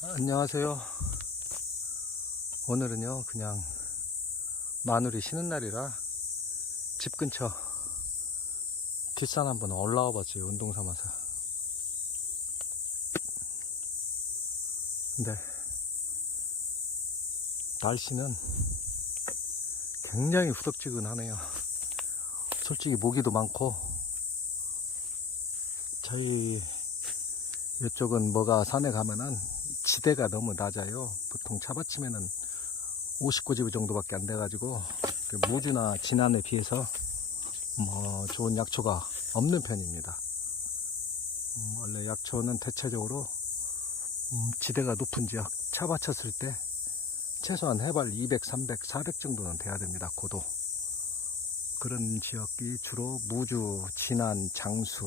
안녕하세요. 오늘은요, 그냥 마늘이 쉬는 날이라 집 근처 뒷산 한번 올라와 봤어요. 운동 삼아서. 근데 날씨는 굉장히 후덥지근하네요. 솔직히 모기도 많고 저희 이쪽은 뭐가 산에 가면은 지대가 너무 낮아요. 보통 차받치면은 59지부 정도밖에 안 돼가지고 그 무주나 진안에 비해서 뭐 좋은 약초가 없는 편입니다. 음, 원래 약초는 대체적으로 음, 지대가 높은 지역 차받쳤을 때 최소한 해발 200, 300, 400 정도는 돼야 됩니다. 고도. 그런 지역이 주로 무주, 진안, 장수,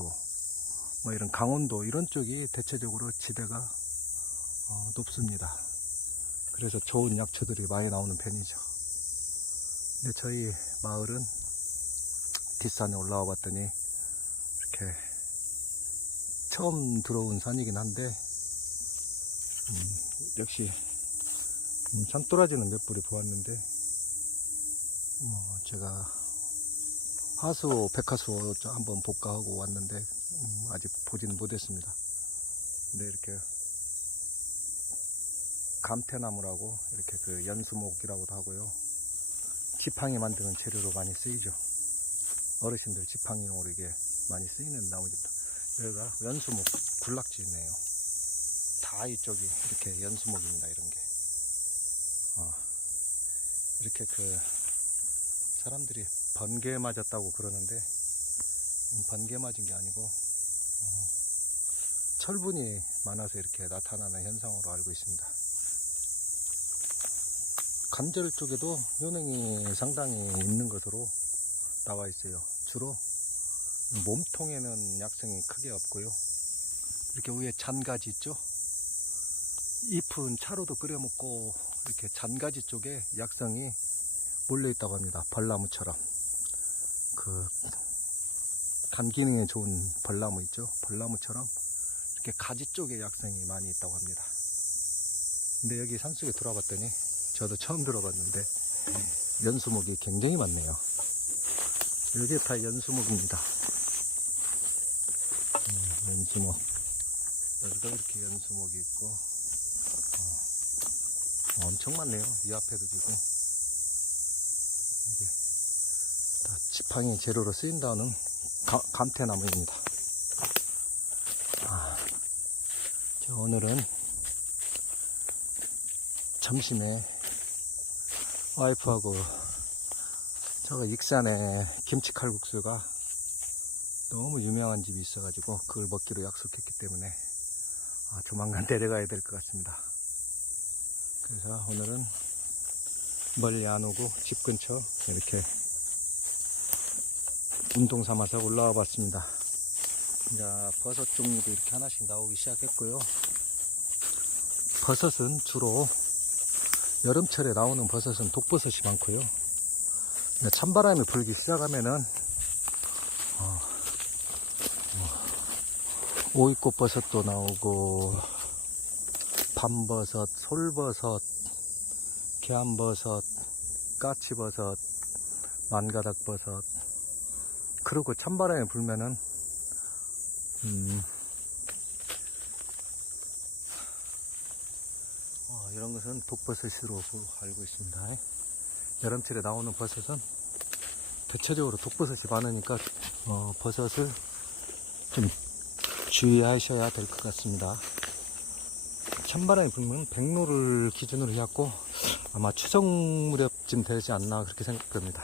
뭐 이런 강원도 이런 쪽이 대체적으로 지대가 어, 높습니다. 그래서 좋은 약초들이 많이 나오는 편이죠. 근데 저희 마을은 뒷산에 올라와 봤더니 이렇게 처음 들어온 산이긴 한데 음, 역시 음, 산도라지는 몇 뿌리 보았는데 뭐 제가 하수 백화수 한번 복가하고 왔는데 음, 아직 보지는 못했습니다. 근데 이렇게 감태나무라고 이렇게 그 연수목이라고도 하고요. 지팡이 만드는 재료로 많이 쓰이죠. 어르신들 지팡이용으로 이게 많이 쓰이는 나무입니다. 여기가 연수목 군락지네요. 다 이쪽이 이렇게 연수목입니다. 이런 게. 어, 이렇게 그 사람들이 번개 맞았다고 그러는데 번개 맞은 게 아니고 어, 철분이 많아서 이렇게 나타나는 현상으로 알고 있습니다. 관절 쪽에도 효능이 상당히 있는 것으로 나와 있어요. 주로 몸통에는 약성이 크게 없고요. 이렇게 위에 잔가지 있죠? 잎은 차로도 끓여 먹고 이렇게 잔가지 쪽에 약성이 몰려 있다고 합니다. 벌나무처럼. 그, 간 기능에 좋은 벌나무 있죠? 벌나무처럼 이렇게 가지 쪽에 약성이 많이 있다고 합니다. 근데 여기 산속에 들어봤더니 저도 처음 들어봤는데 연수목이 굉장히 많네요. 여기 다 연수목입니다. 음, 연수목. 여기도 이렇게 연수목이 있고 어, 엄청 많네요. 이 앞에도 지금 이게 다 지팡이 재료로 쓰인다는 가- 감태나무입니다. 아, 저 오늘은 점심에 와이프하고 저거 익산에 김치 칼국수가 너무 유명한 집이 있어가지고 그걸 먹기로 약속했기 때문에 아, 조만간 데려가야 될 것 같습니다. 그래서 오늘은 멀리 안 오고 집 근처 이렇게 운동 삼아서 올라와 봤습니다. 이제 버섯 종류도 이렇게 하나씩 나오기 시작했고요. 버섯은 주로 여름철에 나오는 버섯은 독버섯이 많고요. 근데 찬바람이 불기 시작하면은 어, 어, 오이꽃 버섯도 나오고 밤버섯, 솔버섯, 계암버섯, 까치버섯, 만가닥버섯 그리고 찬바람이 불면은 음, 이런 것은 독버섯으로 알고 있습니다. 여름철에 나오는 버섯은 대체적으로 독버섯이 많으니까 어, 버섯을 좀 주의하셔야 될 것 같습니다. 찬바람이 불면 백로를 기준으로 해갖고 아마 추석 무렵쯤 되지 않나 그렇게 생각됩니다.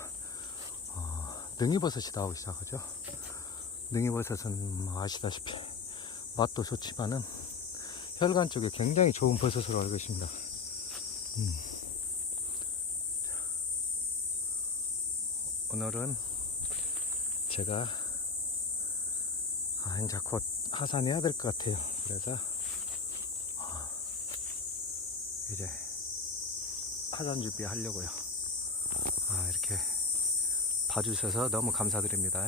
어, 능이버섯이 나오기 시작하죠. 능이버섯은 뭐 아시다시피 맛도 좋지만은 혈관 쪽에 굉장히 좋은 버섯으로 알고 있습니다. 음. 오늘은 제가 아, 이제 곧 하산해야 될 것 같아요. 그래서 아, 이제 하산 준비 하려고요. 아, 이렇게 봐주셔서 너무 감사드립니다.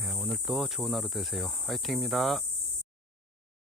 예, 오늘 또 좋은 하루 되세요. 화이팅입니다.